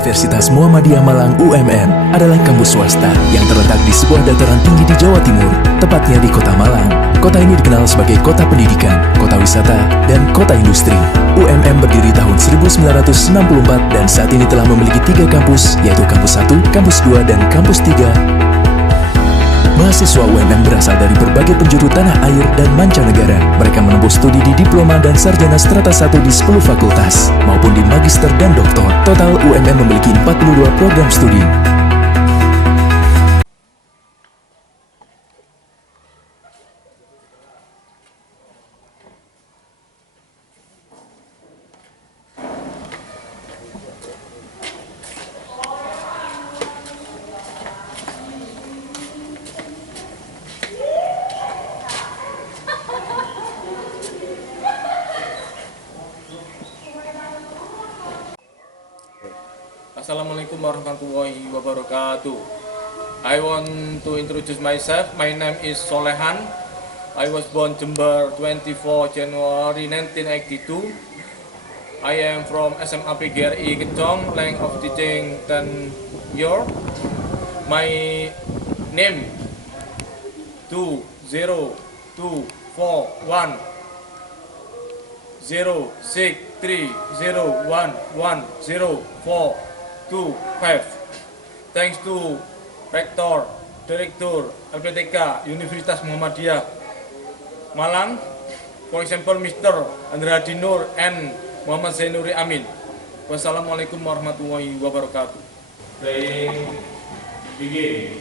Universitas Muhammadiyah Malang UMM adalah kampus swasta yang terletak di sebuah dataran tinggi di Jawa Timur, tepatnya di Kota Malang. Kota ini dikenal sebagai kota pendidikan, kota wisata, dan kota industri. UMM berdiri tahun 1964 dan saat ini telah memiliki 3 kampus, yaitu Kampus 1, Kampus 2, dan Kampus 3. Mahasiswa UMM berasal dari berbagai penjuru tanah air dan mancanegara. Mereka menempuh studi di diploma dan sarjana strata 1 di 10 fakultas, maupun di magister dan doktor. Total UMM memiliki 42 program studi. Assalamualaikum warahmatullahi wabarakatuh. I want to introduce myself. My name is Solehan. I was born Jember 24 January 1982. I am from SMA PGRI Kecong, length of teaching 10 year. My name 20241 063011045. Thanks to Rektor, Direktur LPTK Universitas Muhammadiyah Malang, for example Mr. Andra Dinur and Muhammad Zainuri Amin. Wassalamualaikum warahmatullahi wabarakatuh. Playing begin.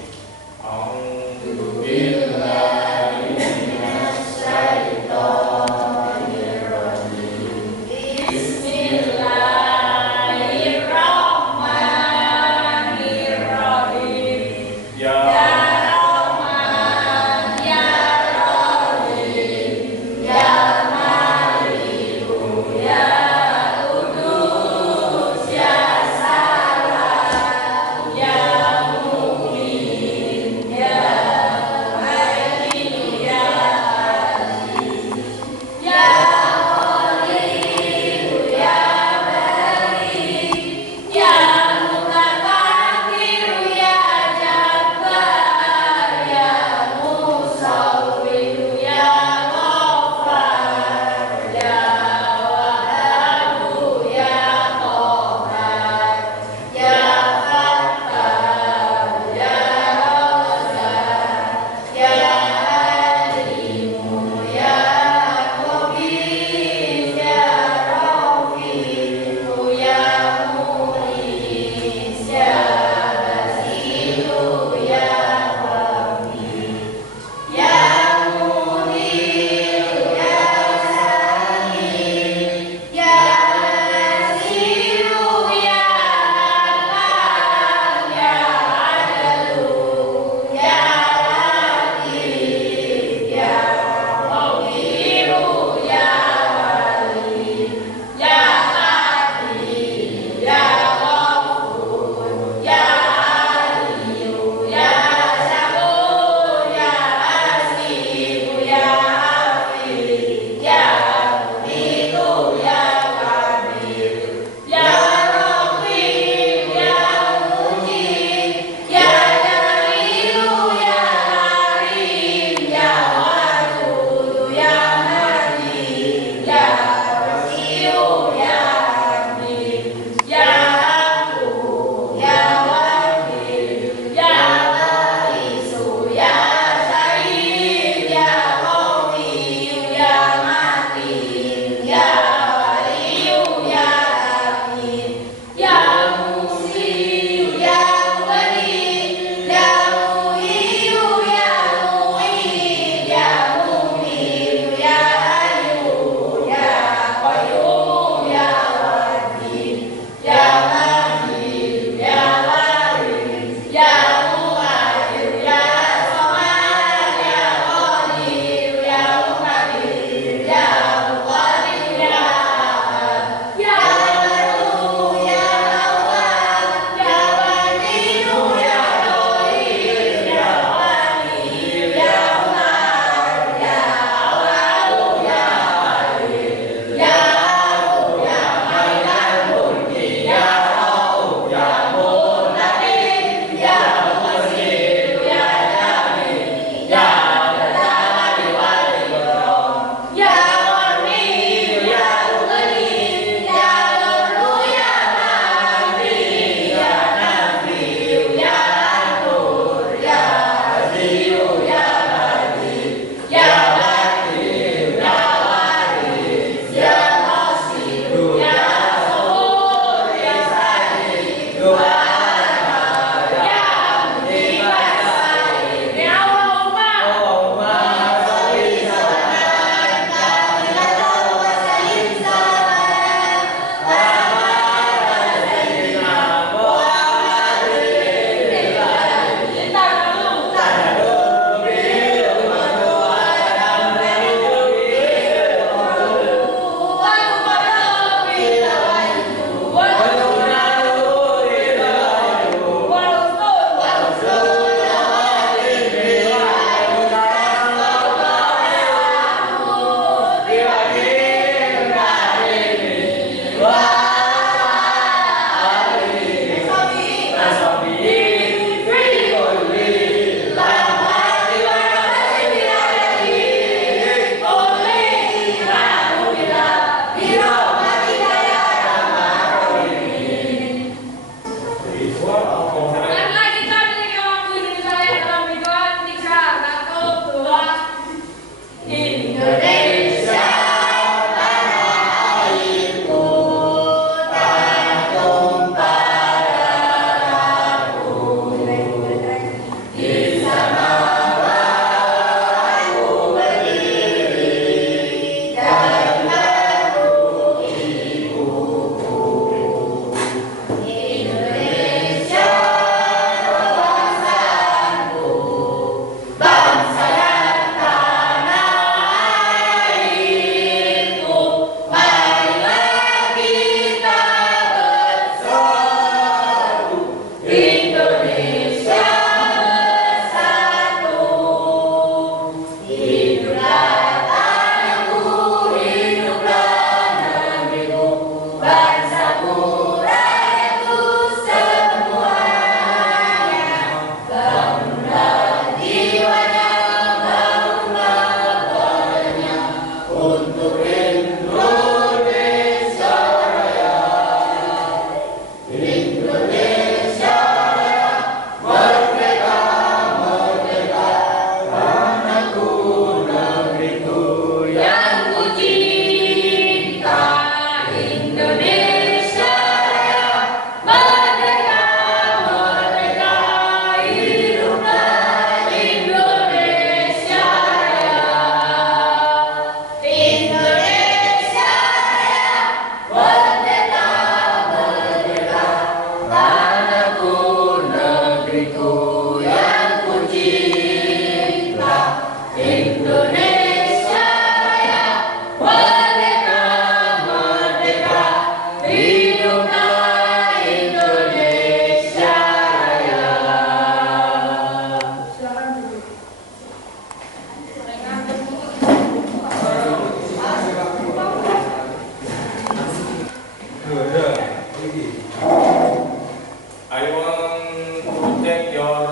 I want to check your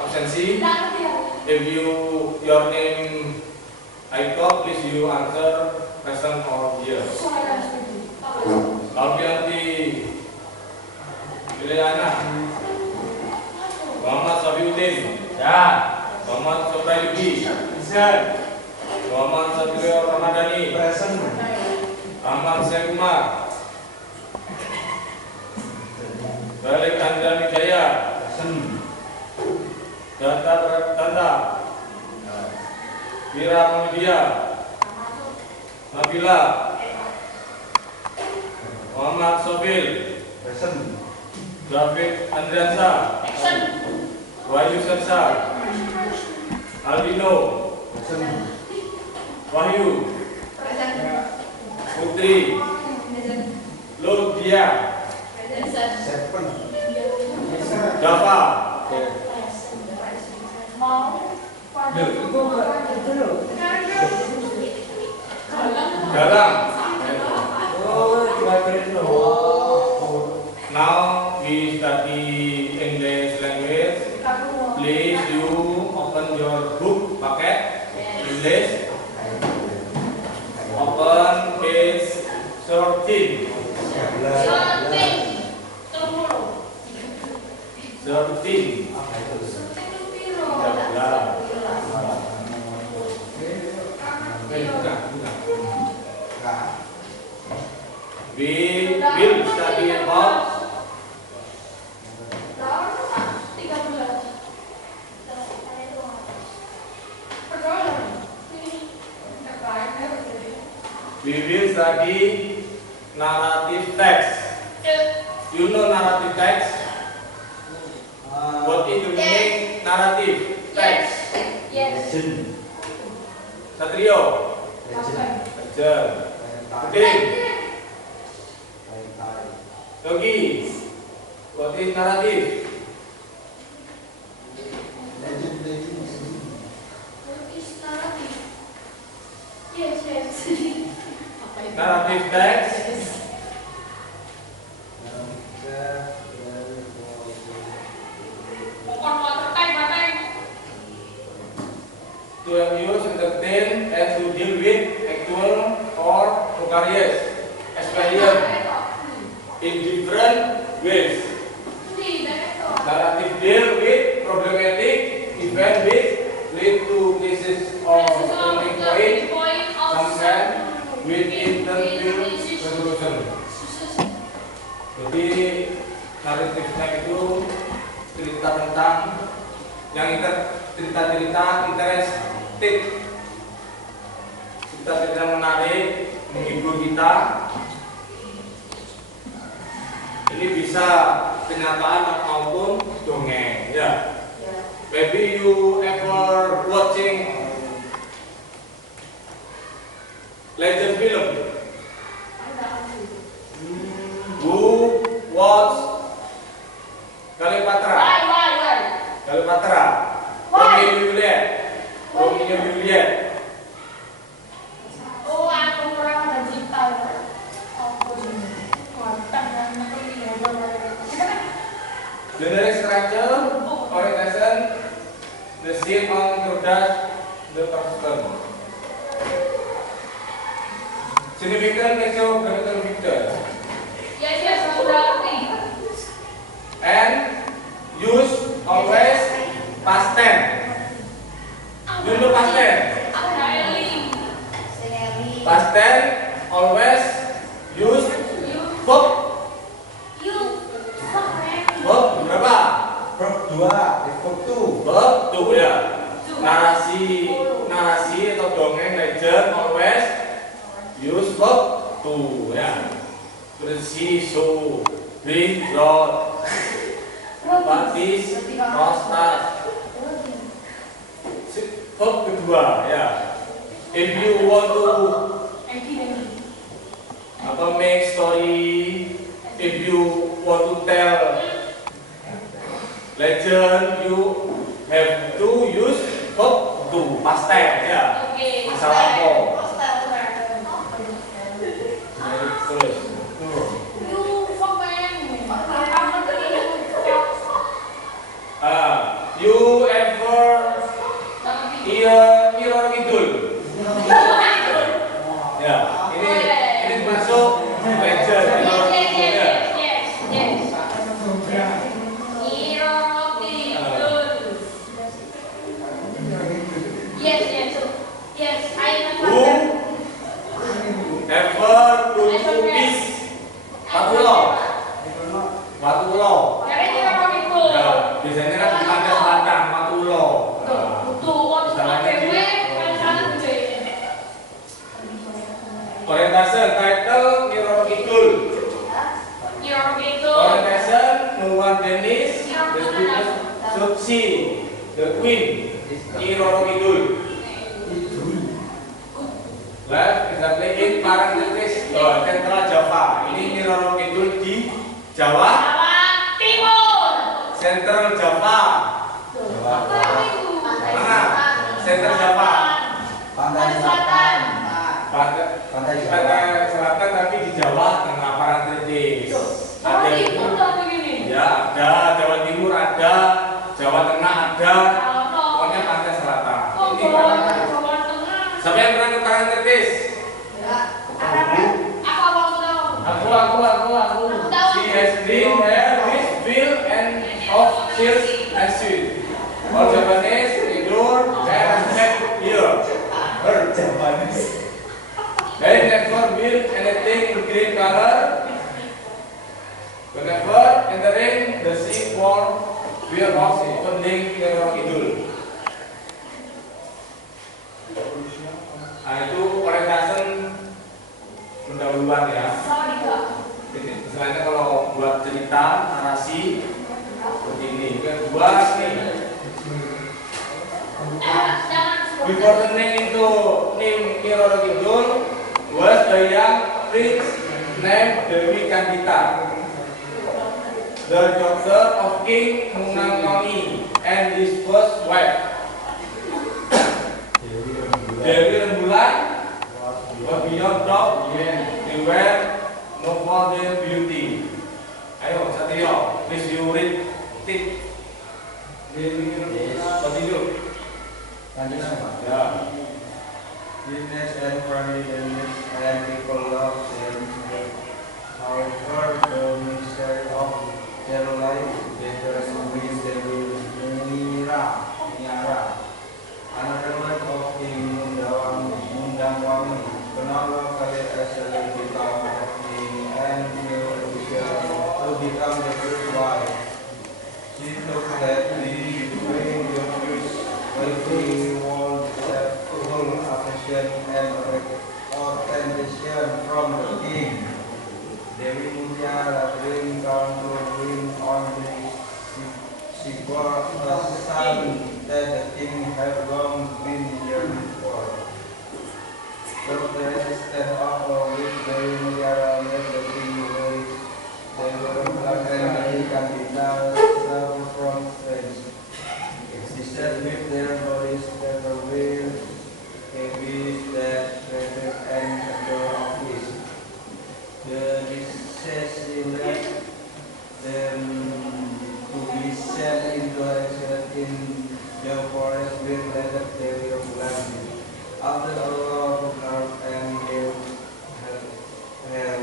absency. If your name I call, please you answer present or yes. Alfianti Juliana, Muhammad Sabiuddin, ya. Muhammad Sobrayubi, bisa. Muhammad Satrio Ramadhani, present. Ahmad Syekh-Umar, Balik Andra Wijaya, present. Data Wira Mulia, Nabila, Muhammad Sobil, present. David Andriansa, present. Wahyu Sersa, Aldino, present. Wahyu, present. Putri, Ludia, present. Dava, Galang. Now we study English language. Please you open your book paket English. Open page 13. 13. We will study about narrative text. You know narrative text? What is the meaning narrative text? Yes. Satrio. Legend. Udin. Yogi. What is narrative? Narrative text. To use, entertain, and to deal with actual or precarious experience in different ways. Narrative deal with problematic event which lead to cases of turning point, sometimes with interview resolution. Jadi naratifnya itu cerita tentang yang cerita-cerita interested, cerita-cerita menarik, menghibur kita. Ini bisa kenyataan maupun dongeng, ya. Maybe you ever watching legend film. Who watch Cleopatra? Cleopatra. Romeo and Juliet. Romeo and Juliet. Oh, aku kurang ada cinta. Generic structure, orientation, the scene on product, the person. Significant geographical features. Yes, berarti. And use always past tense. Dulu past tense. Past tense always use verb. Verb berapa? Verb 2, verb 2. Verb 2 ya. Narasi atau dongeng legend always use verb 2 ya. Bersih, so, bring, brought, batis, prostat. Verb kedua ya. If you want to make story, if you want to tell legend, you have to use verb to past tense ya. Masa lampau. Terus. Matulo. Dari Nyiroro Kidul. Ya, biasanya kan di pantai selatan, Matulo. Tuh, waktu dewe kan sana gede. Orientation title Nyiroro Kidul. Nyiroro Kidul. Orientation Nuwan Denis, the Venus Sutsi, the Queen, Nyiroro Kidul. Left exactly in parenthesis Central Java. Ini Nyiroro Kidul di Jawa Jawa Timur. Central Java. Apa itu? Mana? Central Java. Pantai Selatan. Pantai Selatan tapi di Jawa Tengah parenthesis. Jawa Ada Timur tuh begini. ya, ada Jawa Timur ada, Jawa Tengah ada. Pokoknya pantai selatan. Oh, Ini Jawa parenthesis. Jawa Tengah. Siapa yang pernah ke parenthesis? Aku Aku. tahu. She has green hair with bill and of silk and sweet. All Japanese tidur and head here. Her Japanese. They never will anything in green color. Whenever entering the sea for fear of opening Nyiroro Kidul. Nah itu orientation pendahuluan ya. Misalnya kalau buat cerita narasi begini. Kedua nih. Before turning into name Nyiroro Kidul was the young prince named Dewi Candita, the daughter of King Munangoni and his first wife. Dewi Rembulan was beyond doubt, they were no for their beauty. Ayo, Satrio, please you read it. Dewi Rembulan, continue. Lanjut sama. Ya. Business and family and people love them. However, the mystery of their life, they always they will Niara. Another word of King Mundangwami. Kenapa kali asal become a king and to become the first wife? She took that the way the first every world have full affection and authentication from the king. Dewi Mutiara bring down to bring on the son that the king had long been yearning for. The place that offer with Dewi Mutiara made the king wait. They were black and Dewi Candida serve from friends. He said with their bodies that were real, babies that created and control of peace. The necessity left them to be sent into exile in the forest with later they will land. After a lot of love and they had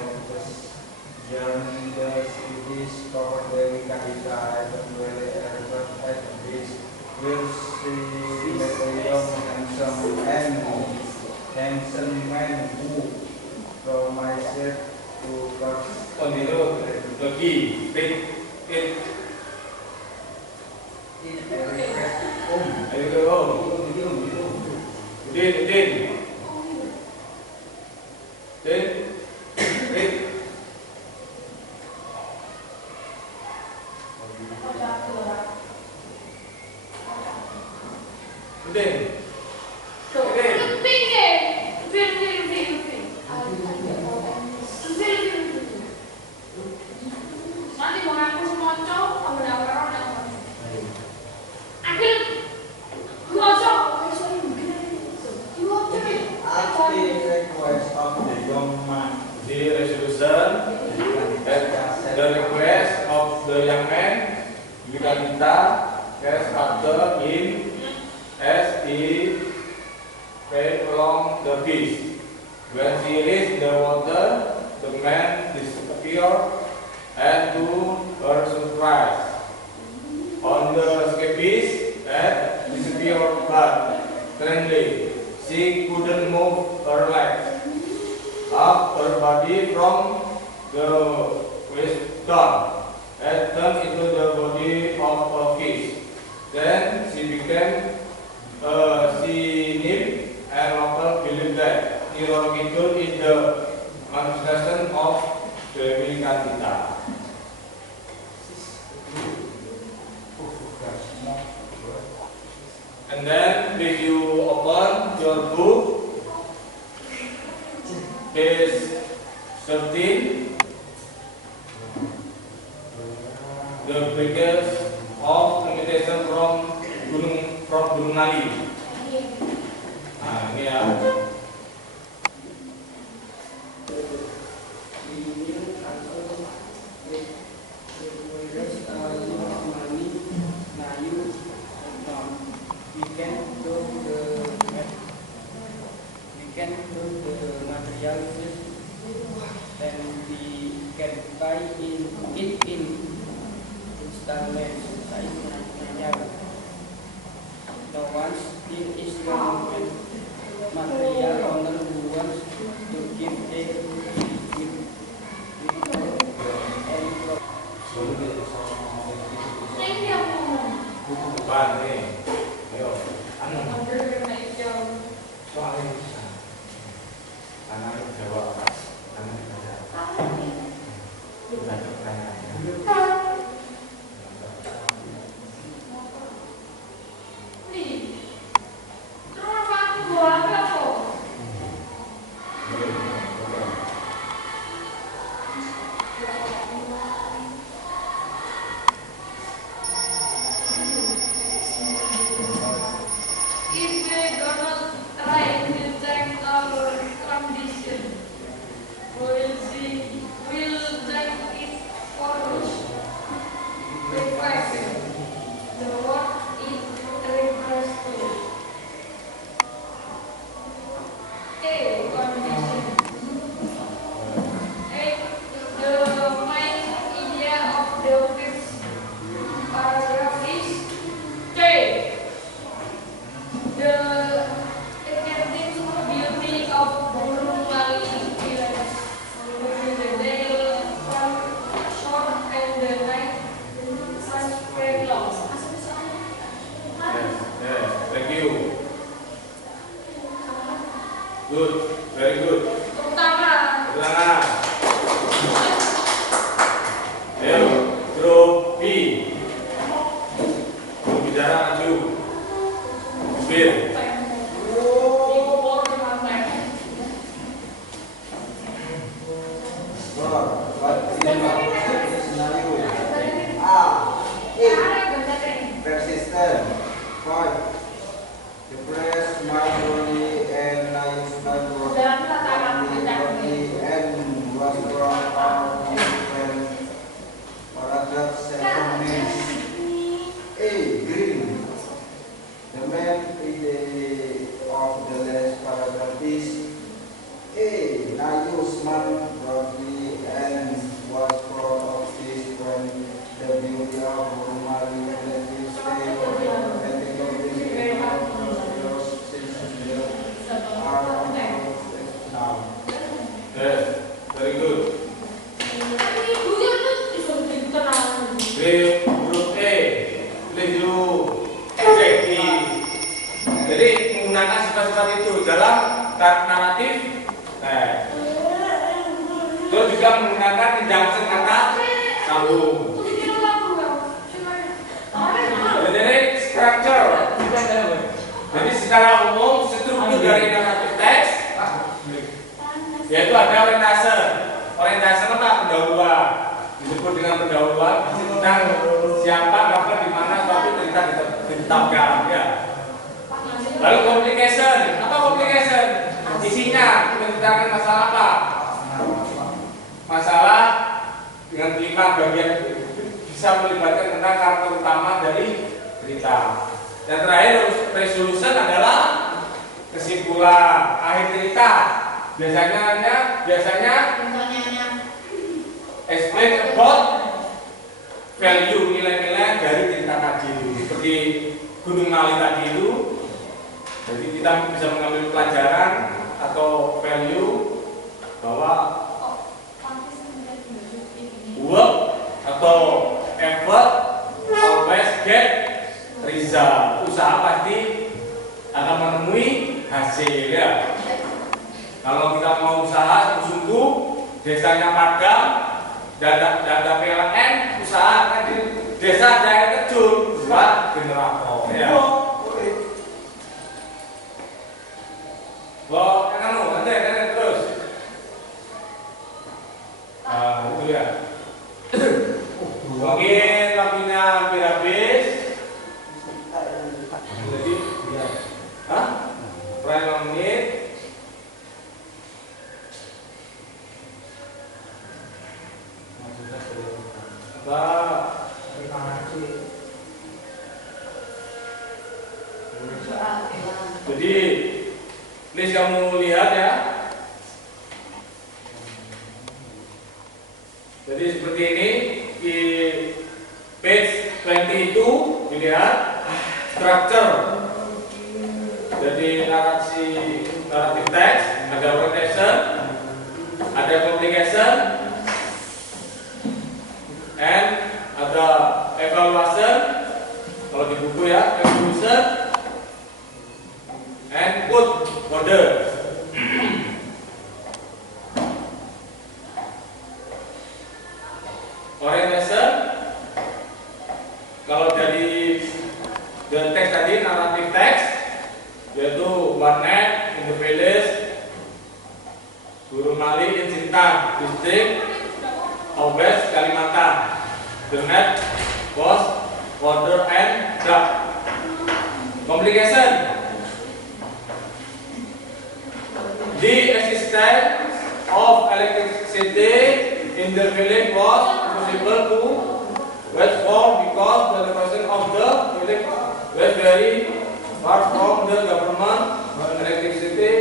journey the cities covered Dewi Candida and very aircraft at this will see the young handsome man who promised to God. Continue lagi. Read it. Ayo ke home. Udin. Read. Udin. Nanti mau aku semoco, aku udah pernah. Akhir, semoco. At the request of the young man, The resolution at the request of the young man, Yudhita has after him as he paid along the beach. When he reached the water, the man disappeared, and to her surprise, on the beach had disappeared, but strangely, she couldn't move her legs up her body from the waist down, and turned into the body of a fish. Then she became she named, and local believe that Nyi Roro Kidul is the manifestation of Dewi Kandita. And then if you open your book, page 13, the biggest of limitation from Gunung Nali. Nah, ini ya. We can prove the material first, and we can buy it in installment size. No one still is one material owner who wants to give it Bukan nih. Ayo. Anu. Soalnya bisa. Karena jawab pas. Karena baca. Bukan pertanyaannya. If they do not try to check our condition, will check it for us. Request. The word it refers to. A. Condition. A. The main idea of the fifth paragraph is K. The aesthetic beauty of Gunung Bali village, with the day short and the night very long. Yes, thank you. Good, very good. Utama. Ulangan. Ayo, grup B. Grup bicara maju. Bir. Persistent. 5. Depress my body and I use my body and was brought out when paragraph 7 means A. Green. The main idea of the last paragraph is A. Nayusman Brodli and was proud of this when the beauty of Rumali let you stay for the ethical living of yours since you are on now. Yes, very good. Grup E, please you cek di. Jadi menggunakan sifat-sifat itu dalam naratif. Nah, terus juga menggunakan conjunction kata sambung. Jadi structure. Jadi secara umum struktur dari naratif teks yaitu ada orientase. Orientase apa? Pendahuluan. Disebut dengan pendahuluan tentang siapa, kapan, di mana suatu cerita ditetapkan. Ya. Lalu complication. Apa complication? Isinya menceritakan masalah apa? Masalah dengan 5 bagian bisa melibatkan tentang karakter utama dari cerita. Yang terakhir resolution adalah kesimpulan akhir cerita. Biasanya explain about value, nilai-nilai dari cerita tadi itu. Seperti Gunung Nali tadi itu. Jadi kita bisa mengambil pelajaran atau value bahwa work atau atau effort always get result. Usaha pasti akan menemui hasil ya. Kalau kita mau usaha sungguh, desanya magang, dada PLN, usaha kan di desa ada air terjun buat generator ya. Wah, kan nanti terus. Itu ya. Mungkin waktunya hampir habis. Jadi, berapa menit? Jadi, please kamu lihat ya. Jadi seperti ini di page 20 itu dilihat structure. Jadi narrative text, ada orientation, ada complication, and ada evaluation. Kalau di buku ya, evaluation, and put order. Orientation, kalau dari the text tadi, narrative text, yaitu warnet in the village, Guru Mali in Sintang District, Obes Kalimantan. The net was order and draft. Complication. The existence of electricity in the village was impossible to wait for because the location of the village was very far from the government electricity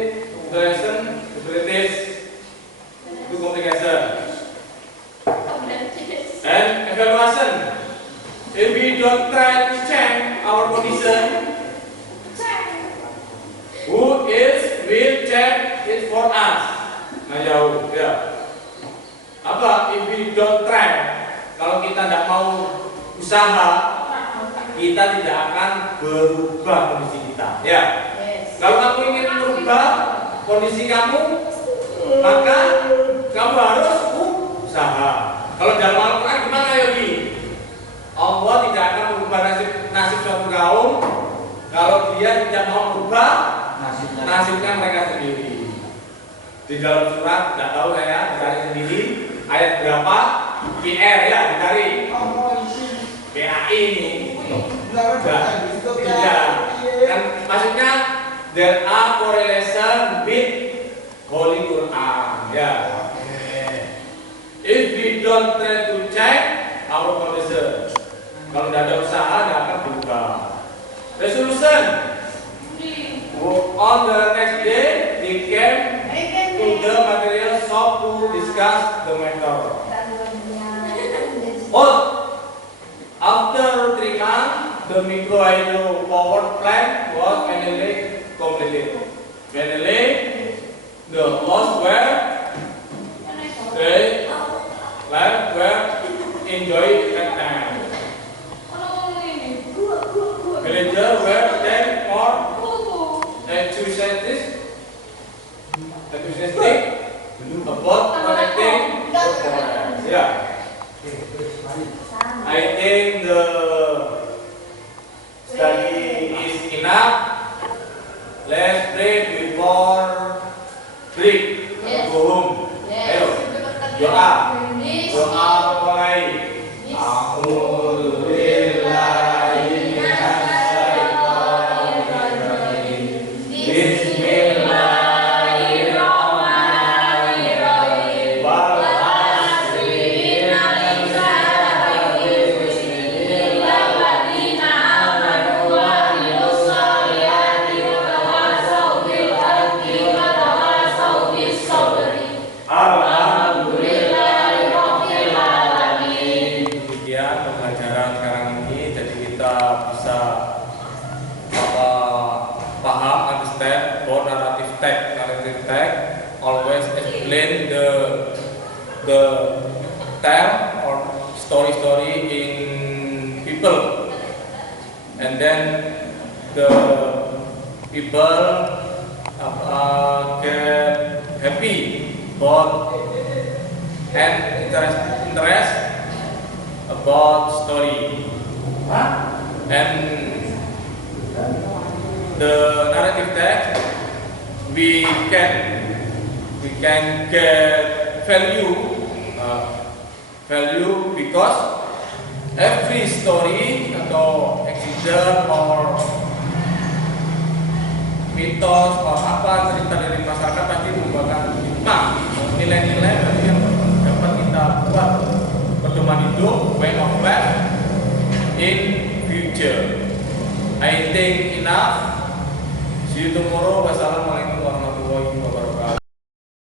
installation facilities. Itu complication. And evaluation. If we don't try to change our condition, who will change it for us? Nah jauh ya. Apa? If we don't try, kalau kita tidak mau usaha, kita tidak akan berubah kondisi kita. Ya. Kalau kamu ingin merubah kondisi kamu, maka kamu harus usaha. Kalau dalam Al-Quran gimana Yogi? Allah tidak akan merubah nasib suatu kaum kalau dia tidak mau merubah nasibnya mereka sendiri. Di dalam surat, tidak tahu saya, cari sendiri ayat berapa? PR ya, dicari. PAI ini. Tidak. Kan maksudnya there are correlation with Holy Quran. Ya. If we don't try to check our condition, kalau tidak ada usaha, tidak akan berubah. Resolution. On the next day, they came to the material shop to discuss the matter. After 3 months, the micro hydro power plant was finally completed. Finally, the hosts were enjoyed at time. Villagers were then more enthusiastic about protecting the forest. Yeah. I think the study is enough. Let's pray before break. Go home. Ayo. Doa. Doa mulai. Always explain the tale or story people, and then the people get happy about and interest about story, and the narrative text we can get value because every story atau accident or mitos atau apa cerita dari masyarakat pasti merupakan hikmah, nilai-nilai yang dapat kita buat pedoman hidup, way of life in future. I think enough. See you tomorrow. Wassalamualaikum.